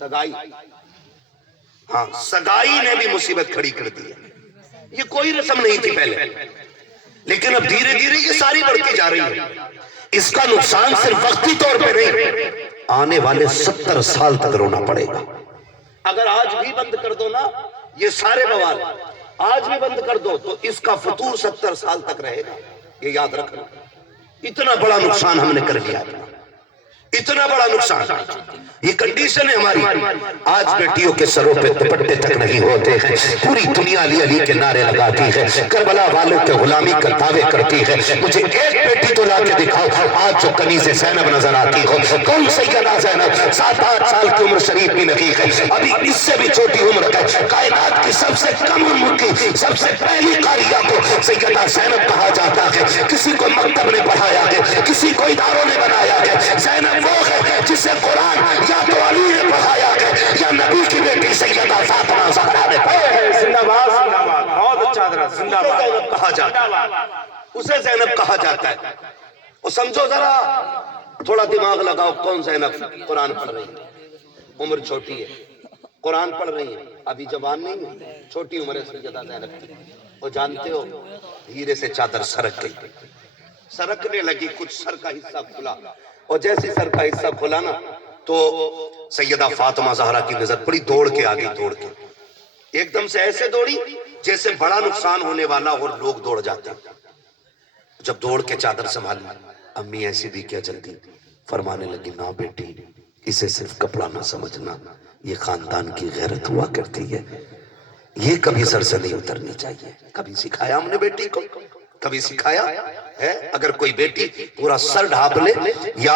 سگائی، ہاں سگائی نے بھی مصیبت کھڑی کر دی ہے۔ یہ کوئی رسم نہیں تھی پہلے، لیکن اب دھیرے دھیرے یہ ساری بڑھتی جا رہی ہے۔ اس کا نقصان صرف وقتی طور پہ نہیں، آنے والے 70 سال تک رونا پڑے گا۔ اگر آج بھی بند کر دو نا یہ سارے مواد، آج بھی بند کر دو تو اس کا فطور 70 سال تک رہے گا، یہ یاد رکھنا۔ اتنا بڑا نقصان ہم نے کر لیا تھا، اتنا بڑا نقصان۔ یہ کنڈیشن ہے ہماری۔ آج بیٹیوں کے سروں پہ دوپٹے تک نہیں ہوتے ہیں، پوری دنیا علی علی کے نعرے لگاتی ہے، کربلا والوں کے غلامی کا دعوے کرتی ہے۔ مجھے ایک بیٹی تو لا کے دکھاؤ آج جو کنیز زینب نظر آتی ہو۔ کون سیدہ زینب؟ 7-8 سال کی عمر شریف بھی نہیں ہے، ابھی اس سے بھی چھوٹی عمر ہے۔ کائنات کی سب سے کم عمر کی سب سے پہلی قاریہ کو سیدہ زینب کہا جاتا ہے۔ کسی کو مکتب نے پڑھایا ہے، کسی کو اداروں نے بنایا ہے۔ زینب وہ ہے جسے قرآن یا تو علی نے پڑھایا ہے یا نبی کی بیٹی سیدہ فاطمہ زہرا نے پڑھایا ہے۔ زندہ باد، زندہ باد، بہت اچھا درست، زندہ باد۔ زینب کہا جاتا ہے، اسے زینب کہا جاتا ہے۔ اور سمجھو ذرا، تھوڑا دماغ لگاؤ، کون زینب قرآن پڑھ رہی ہے، عمر چھوٹی ہے، قرآن پڑھ رہی ہے، ابھی جوان نہیں ہے، چھوٹی عمر ہے سیدہ زینب کی۔ اور جانتے ہو دھیرے سے چادر سرک گئی، سرکنے لگی، کچھ سر کا حصہ کھلا، اور جیسے سر کا حصہ کھلا نا تو سیدہ فاطمہ زہرا کی نظر پڑی، دوڑ کے آگئی، دوڑ کے ایک دم سے ایسے دوڑی جیسے بڑا نقصان ہونے والا اور لوگ دوڑ جاتے ہیں۔ جب دوڑ کے چادر سنبھالی، امی ایسی بھی کیا جلدی؟ فرمانے لگی نا بیٹی، اسے صرف کپڑا نہ سمجھنا، یہ خاندان کی غیرت ہوا کرتی ہے، یہ کبھی سر سے نہیں اترنی چاہیے۔ کبھی سکھایا ہم نے بیٹی کو؟ کبھی سکھایا ہے؟ اگر کوئی بیٹی پورا سر ڈھانپ لے یا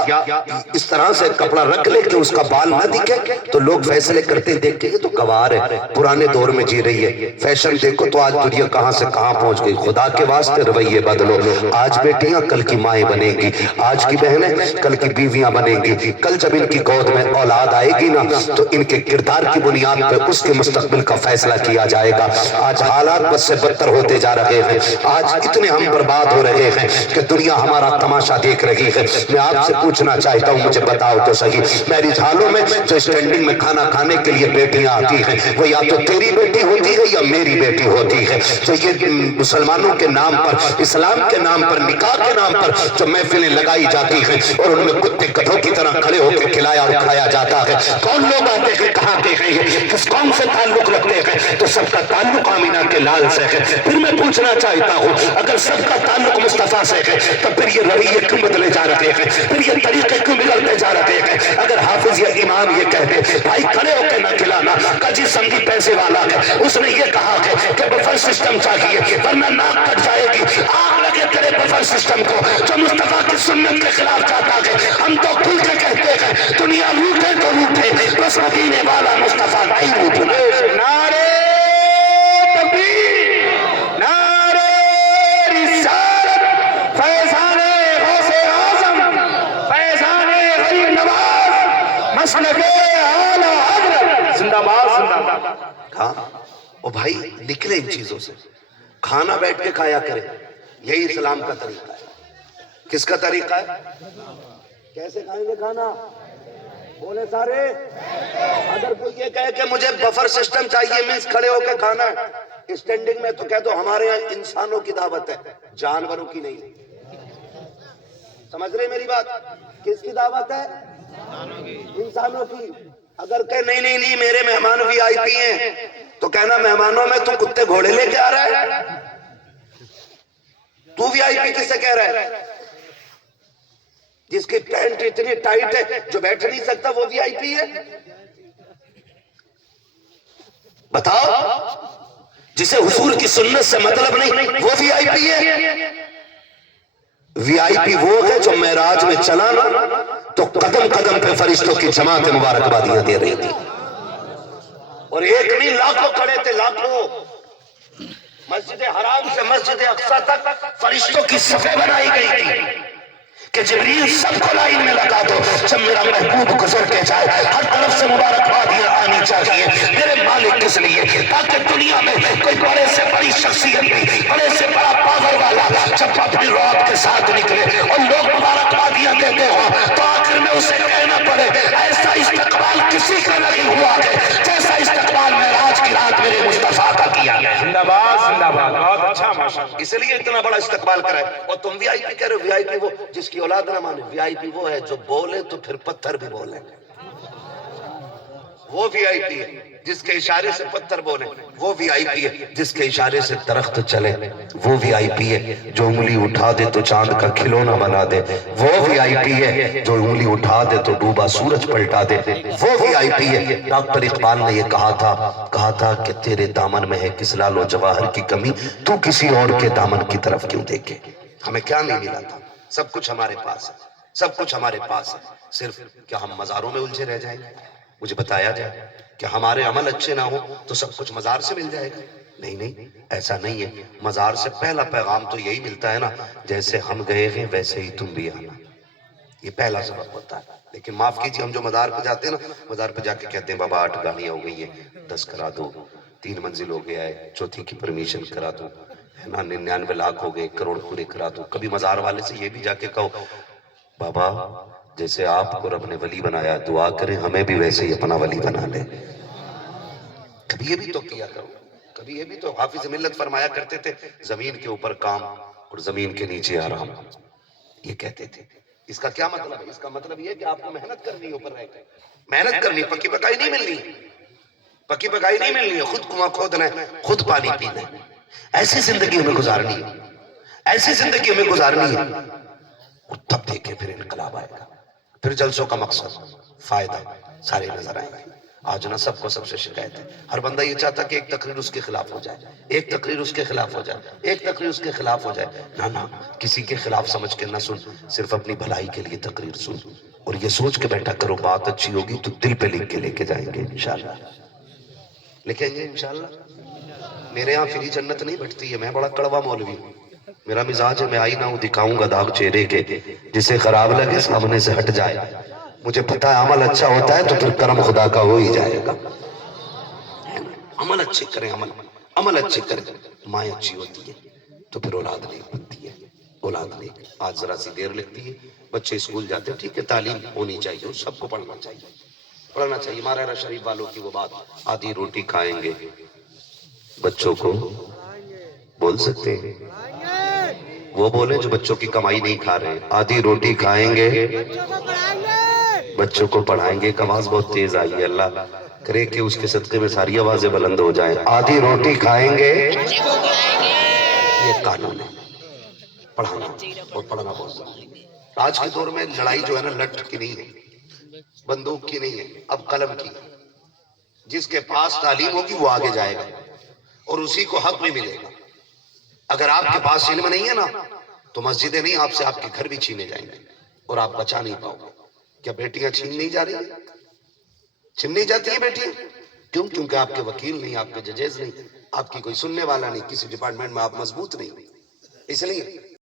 اس طرح سے کپڑا رکھ لے کہ اس کا بال نہ دکھے تو لوگ فیصلے کرتے ہیں، دیکھ کے یہ تو گوار ہے، پرانے دور میں جی رہی ہے، فیشن دیکھو تو آج دنیا کہاں سے کہاں پہنچ گئی۔ خدا کے واسطے رویے بدلو، آج بیٹیاں کل کی مائیں بنیں گی، آج کی بہنیں کل کی بیویاں بنیں گی۔ کل جب ان کی گود میں اولاد آئے گی نا تو ان کے کردار کی بنیاد پہ اس کے مستقبل کا فیصلہ کیا جائے گا۔ آج حالات بس سے بدتر ہوتے جا رہے ہیں، آج اتنے ہم برباد ہو رہے ہیں کہ دنیا ہمارا تماشا دیکھ رہی ہے۔ میں آپ سے پوچھنا چاہتا ہوں، مجھے بتاؤ تو صحیح، میرج ہالوں میں جو اسٹینڈنگ میں کھانا کھانے کے لیے بیٹیاں آتی ہیں وہ یا تو تیری بیٹی ہوتی ہے یا میری بیٹی ہوتی ہے۔ تو یہ مسلمانوں کے نام پر، اسلام کے نام پر، نکاح کے نام پر جو محفلیں لگائی جاتی ہیں اور ان میں کتے گدھوں کی طرح کھڑے ہو کے کھلایا اور کھایا جاتا ہے، کون لوگ آتے ہیں، کہاں کے ہیں، یہ کس قوم سے تعلق رکھتے ہیں؟ تو سب کا تعلق آمینہ کے لال سے ہے۔ پھر میں پوچھنا چاہتا ہوں، اگر سب کا تعلق مصطفیٰ سے ہے تو پھر یہ رویے کیوں بدلے جا رہے ہیں، پھر یہ طریقے کیوں بگڑتے جا رہے ہیں؟ اگر حافظ یا امام یہ کہتے بھائی کھڑے ہو کے نہ کھلانا، کجی سنگی پیسے والا ہے، اس نے یہ کہا کہ بفر سسٹم چاہیے ورنہ ناک کٹ جائے گی، آگ لگے تیرے بفر سسٹم کو جو مصطفیٰ کی سنت کے خلاف جاتا ہے۔ ہم تو کھل کے کہتے ہیں دنیا روٹے تو روٹے، بس مدینے والا مصطفیٰ نہیں روٹنا۔ نعرے تکبیر، نعرے رسالت، فیضان غوث اعظم، فیضان غریب نواز، مسلک اعلی حضرت، زندہ باد، زندہ باد۔ ہاں او بھائی نکلے ان چیزوں سے، کھانا بیٹھ کے کھایا کرے، یہی اسلام کا طریقہ ہے۔ کس کا طریقہ ہے؟ کیسے کھائیں گے کھانا؟ بولے سارے۔ اگر کوئی یہ کہے کہ مجھے بفر سسٹم چاہیے، مینس کھڑے ہو کے کھانا ہے اسٹینڈنگ میں، تو کہہ دو ہمارے یہاں انسانوں کی دعوت ہے، جانوروں کی نہیں۔ سمجھ رہے میری بات؟ کس کی دعوت ہے؟ انسانوں کی۔ اگر کہ نہیں نہیں نہیں میرے مہمان وی آئی پی ہیں تو کہنا مہمانوں میں تو کتے گھوڑے لے کے آ رہا ہے، تو وی آئی پی کس سے کہہ رہا ہے؟ جس کی پینٹ اتنی ٹائٹ ہے جو بیٹھ نہیں سکتا وہ وی آئی پی ہے؟ بتاؤ، جسے حضور کی سنت سے مطلب نہیں وہ وی آئی پی ہے؟ وی آئی پی وہ ہے جو معراج میں چلا نا تو قدم قدم پہ فرشتوں کی جماعت مبارکبادیاں دے رہی تھی، اور ایک نہیں لاکھوں کھڑے تھے، لاکھوں۔ مسجد حرام سے مسجد اقصی تک فرشتوں کی صفیں بنائی گئی تھی کہ جبریل سب کو لائن میں لگا دو، جب میرا محبوب گزر کے جائے ہر طرف سے مبارکبادیاں آنی چاہیے میرے مالک کس لیے؟ تاکہ دنیا میں کوئی بڑے سے بڑی شخصیت بھی، بڑے سے بڑا پاور والا جب اپنی رعب کے ساتھ نکلے اور لوگ مبارکبادیاں دیتے ہو تو آخر میں اسے کہنا پڑے ایسا اس لیے اتنا بڑا استقبال کرا ہے. اور تم وی آئی پی کہہ رہے ہو. وی آئی پی وہ جس کی اولاد نہ مانے. وی آئی پی وہ ہے جو بولے تو پھر پتھر بھی بولے. وہ وی آئی پی ہے جس کے اشارے سے پتھر بولے. وہ وی آئی پی ہے جس کے اشارے سے درخت چلے. وہ وی آئی پی ہے جو انگلی اٹھا دے تو چاند کا کھلونا بنا دے. وہ وی آئی پی ہے جو انگلی اٹھا دے تو ڈوبا سورج پلٹا دے. وہ وی آئی پی ہے. ڈاکٹر اقبال نے یہ کہا تھا کہ تیرے دامن میں ہے کس لال و جواہر کی کمی, تو کسی اور کے دامن کی طرف کیوں دیکھے. ہمیں کیا نہیں ملا تھا؟ سب کچھ ہمارے پاس ہے. سب کچھ ہمارے پاس ہے. صرف کیا ہم مزاروں میں الجھے رہ جائیں گے؟ مجھے بتایا جائے کہ ہمارے عمل اچھے نہ ہوں تو سب کچھ مزار سے مل جائے گا. نہیں, ایسا نہیں ہے. مزار سے پہلا پیغام تو یہی ملتا ہے نا, جیسے ہم گئے ہیں ویسے ہی تم بھی آنا. یہ پہلا سبق ہوتا ہے. لیکن معاف کیجیے, ہم جو مزار پہ جاتے ہیں نا, مزار پہ جا کے کہتے ہیں بابا 8 گاڑیاں ہو گئی ہیں, 10 کرا دو, 3 منزل ہو گیا ہے, 4تھی کی پرمیشن کرا دو, ہے نا, 99 لاکھ ہو گئے, 1 کروڑ پورے کرا دو. کبھی مزار والے سے یہ بھی جا کے کہو بابا جیسے آپ کو رب نے ولی بنایا, دعا کریں ہمیں بھی ویسے ہی اپنا ولی بنا لے. کبھی یہ بھی تو کیا کرو. کبھی یہ بھی تو. حافظ ملت فرمایا کرتے تھے زمین کے اوپر کام اور زمین کے نیچے آرام. یہ کہتے تھے. اس کا کیا مطلب ہے؟ اس کا مطلب یہ ہے کہ آپ کو محنت کرنی ہے. اوپر رہ کے محنت کرنی, پکی پکائی نہیں ملنی. پکی پکائی نہیں ملنی ہے. خود کنواں کھودنا ہے, خود پانی پینا ہے. ایسی زندگی ہمیں گزارنی ہے. ایسی زندگی ہمیں گزارنی ہے. اور تب دیکھیں پھر انقلاب آئے گا. پھر جلسوں کا مقصد فائدہ سارے نظر آئیں گے. آج نا سب کو سب سے شکایت ہے. ہر بندہ یہ چاہتا کہ ایک تقریر اس کے خلاف ہو جائے, ایک تقریر اس کے خلاف ہو جائے, ایک تقریر اس کے خلاف ہو جائے. نہ, کسی کے خلاف سمجھ کے نہ سن, صرف اپنی بھلائی کے لیے تقریر سن. اور یہ سوچ کے بیٹھا کرو بات اچھی ہوگی تو دل پہ لکھ کے لے کے جائیں گے انشاءاللہ. لکھیں گے انشاءاللہ. میرے ہاں فری جنت نہیں بٹتی ہے. میں بڑا کڑوا مولوی ہوں. میرا مزاج ہے, میں آئی نہ ہوں دکھاؤں گا داغ چہرے کے, جسے خراب لگے سامنے سے ہٹ جائے. مجھے پتا ہے عمل اچھا ہوتا ہے تو پھر کرم خدا کا ہو ہی جائے گا. عمل اچھے کریں, عمل اچھے کریں. مائیں اچھی ہوتی ہے تو پھر اولاد نیک بنتی ہے. اولاد نیک. آج ذرا سی دیر لگتی ہے, بچے اسکول جاتے ہیں, ٹھیک ہے, تعلیم ہونی چاہیے, سب کو پڑھنا چاہیے, پڑھنا چاہیے. مارا شریف والوں کی وہ بات, آدھی روٹی کھائیں گے بچوں کو بول سکتے ہیں, وہ بولے جو بچوں کی کمائی نہیں کھا رہے. آدھی روٹی کھائیں گے بچوں کو پڑھائیں گے. ایک آواز بہت تیز آئی ہے, اللہ کرے کہ اس کے صدقے میں ساری آوازیں بلند ہو جائیں. آدھی روٹی کھائیں گے, یہ قانون ہے. پڑھانا اور پڑھنا بہت ضروری ہے. آج کے دور میں لڑائی جو ہے نا لٹ کی نہیں ہے, بندوق کی نہیں ہے, اب قلم کی. جس کے پاس تعلیم ہوگی وہ آگے جائے گا اور اسی کو حق بھی ملے گا. اگر آپ کے پاس علم نہیں ہے نا تو مسجدیں نہیں, آپ سے آپ کے گھر بھی چھینے جائیں گے اور آپ بچا نہیں پاؤ گے. کیا بیٹیاں چھین نہیں جا رہی ہیں؟ چھین نہیں جاتی ہیں بیٹیاں. کیوں؟ کیونکہ آپ کے وکیل نہیں, آپ کے ججز نہیں, آپ کی کوئی سننے والا نہیں, کسی ڈپارٹمنٹ میں آپ مضبوط نہیں. اس لیے